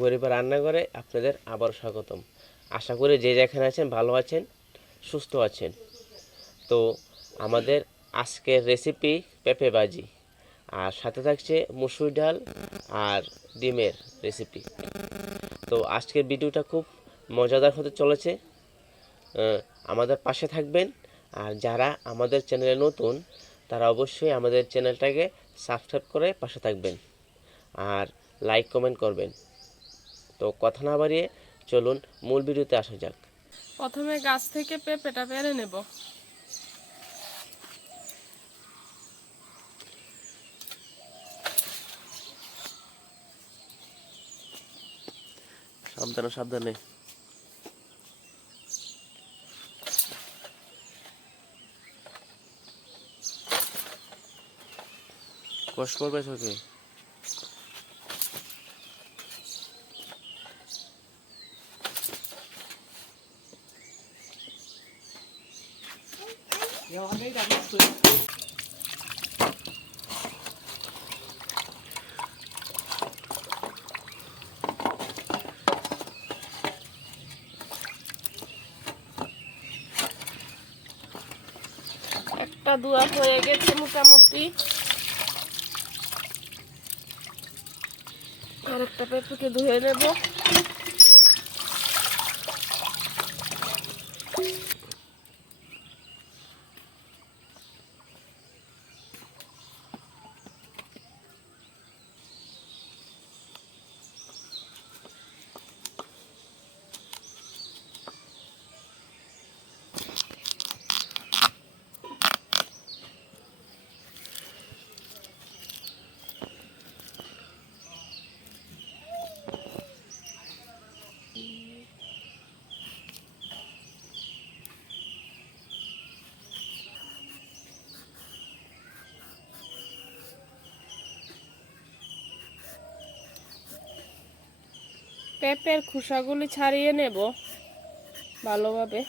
গরিবের রান্নাঘরে আপনাদের আবার স্বাগতম। আশা করি যে যেখানে আছেন ভালো আছেন, সুস্থ আছেন। তো আমাদের আজকের রেসিপি পেঁপে ভাজি, আর সাথে থাকছে মুসুর ডাল আর ডিমের রেসিপি। তো আজকের ভিডিওটা খুব মজাদার হতে চলেছে। আমাদের পাশে থাকবেন। আর যারা আমাদের চ্যানেলে নতুন, তারা অবশ্যই আমাদের চ্যানেলটাকে সাবস্ক্রাইব করে পাশে থাকবেন আর লাইক কমেন্ট করবেন। তো কথা না বাড়িয়ে চলুন মূল ভিডিওতে আসা যাক। প্রথমে গাছ থেকে পেঁপেটা পেরে নেব। সাবধানে সাবধানে। কষ্ট করবে চোখে। একটা ধোয়া হয়ে গেছে মোটামুটি। আর একটা পেঁপেকে ধুয়ে নেব। পেঁপের খোসাগুলি ছাড়িয়ে নেব ভালোভাবে।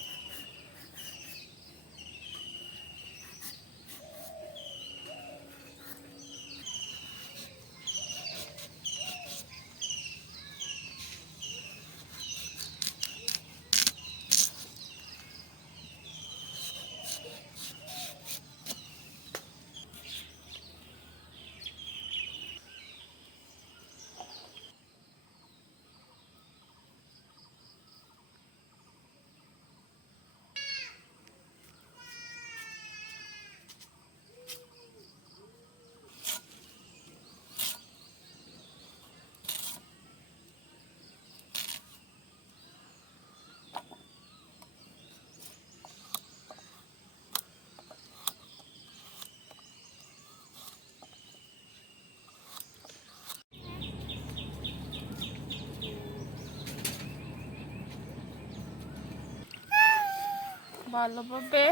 ভালোভাবে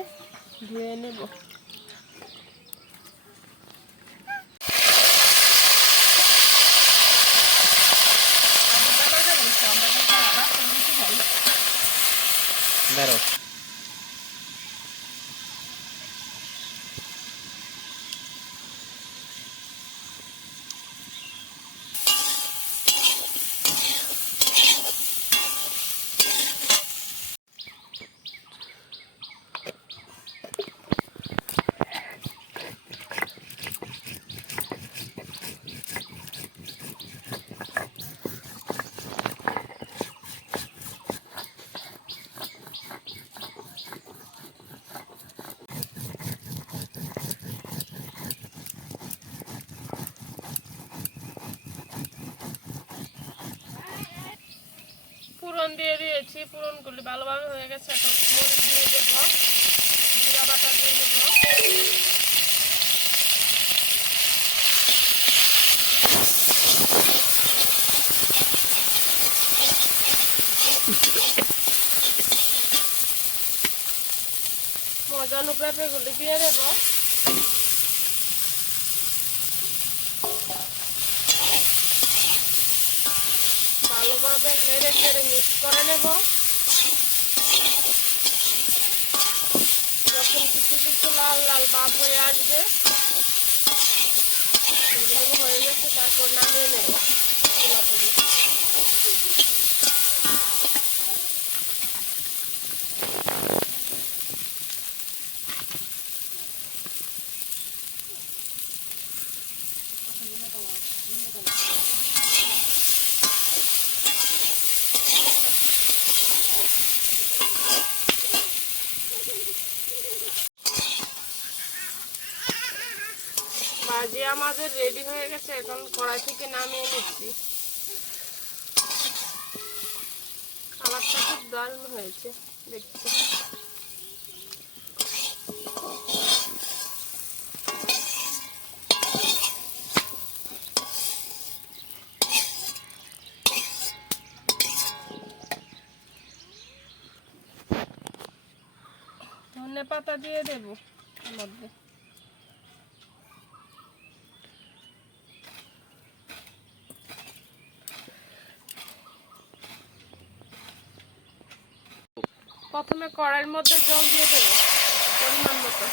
ধুয়ে নেব। বেরো। পুরন দিয়ে দিয়েছি, পুরনগুলি ভালোভাবে হয়ে গেছে। এখন মরিচ দিয়ে দেবো, জিরা বাটা দিয়ে দেবো। মজানো পেঁপেগুলি দিয়ে দেবো। ভালোভাবে নেড়ে চেড়ে মিক্স করে নেব। যখন কিছু কিছু লাল লাল ভাব হয়ে আসবে, এগুলো হয়ে গেছে, তারপর নামিয়ে নেব। চুলা থেকে। ভাজি আমাদের রেডি হয়ে গেছে, এখন কড়াই থেকে নামিয়ে নিচ্ছি। কালারটা খুব দারুণ হয়েছে দেখতে। ধনে পাতা দিয়ে দেবো এর মধ্যে। প্রথমে কড়াইয়ের মধ্যে জল দিয়ে দেবো পরিমাণ মতো।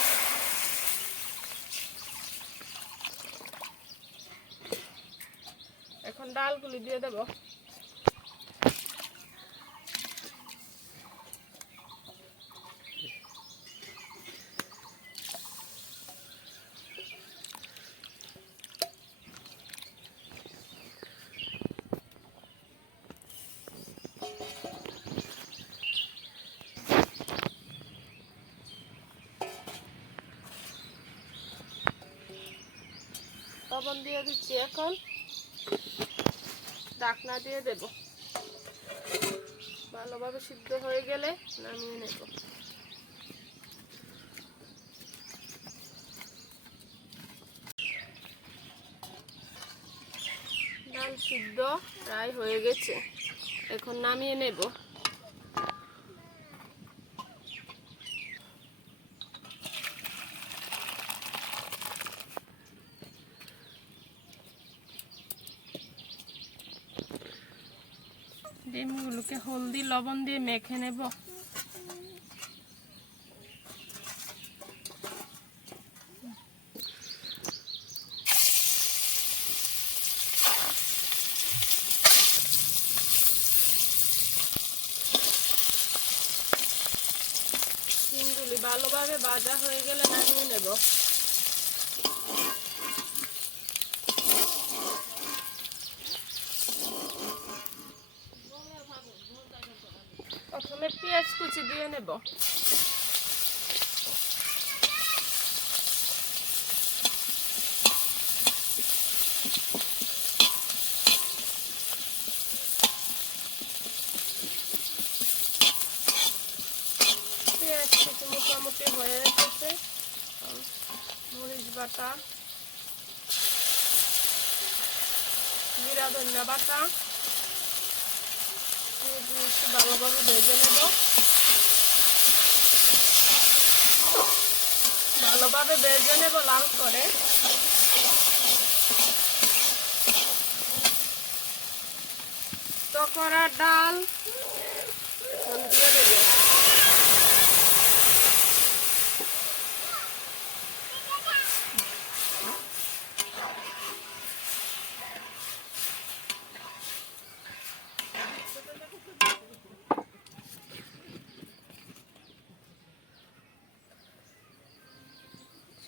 এখন ডালগুলি দিয়ে দেবো। লবণ দিয়ে দিচ্ছি, এখন ঢাকনা দিয়ে দেব। ভালোভাবে সিদ্ধ হয়ে গেলে নামিয়ে নেব। ডাল সিদ্ধ প্রায় হয়ে গেছে, এখন নামিয়ে নেব। ডিমগুলোকে হলদি লবণ দিয়ে মেখে নেব। ডিমগুলি ভালোভাবে ভাজা হয়ে গেলে নামিয়ে নেব। প্রথমে পেঁয়াজ কুচি দিয়ে নেব। পেঁয়াজ কুচি মোটামুটি হয়ে গেছে। মরিচ বাটা, জিরা ধনিয়া বাটা ভালোভাবে ভেজে নেব। ভালোভাবে ভেজে নেব লাল করে। তো করা ডাল এখন দিয়ে দেব।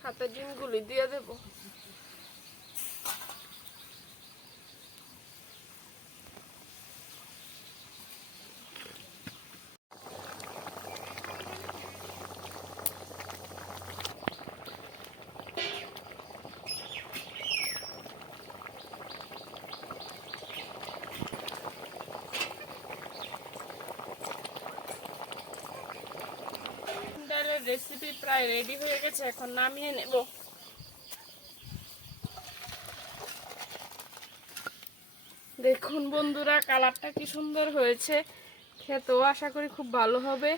সাথে ডিমগুলি দিয়ে দেব। ডালের রেসিপি প্রায় রেডি হয়ে গেছে, এখন নামিয়ে নেব। দেখুন বন্ধুরা, কালারটা কি সুন্দর হয়েছে, খেতেও আশা করি খুব ভালো হবে।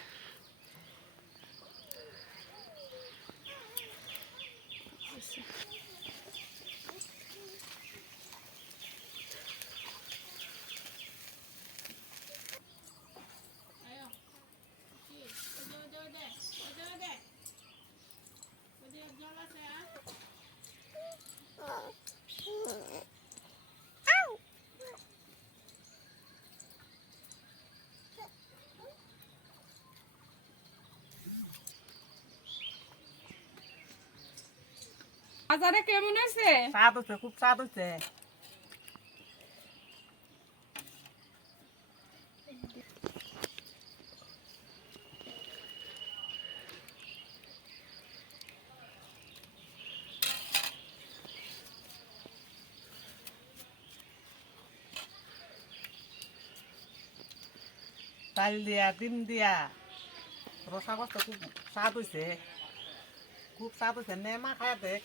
বাজারে কেমন আছে? স্বাদ হচ্ছে, খুব স্বাদ হচ্ছে। চাল দিয়া, ডিম দিয়া, রসা কষ্ট খুব স্বাদ হয়েছে, খুব স্বাদ হয়েছে। নে মা খায় দেখ।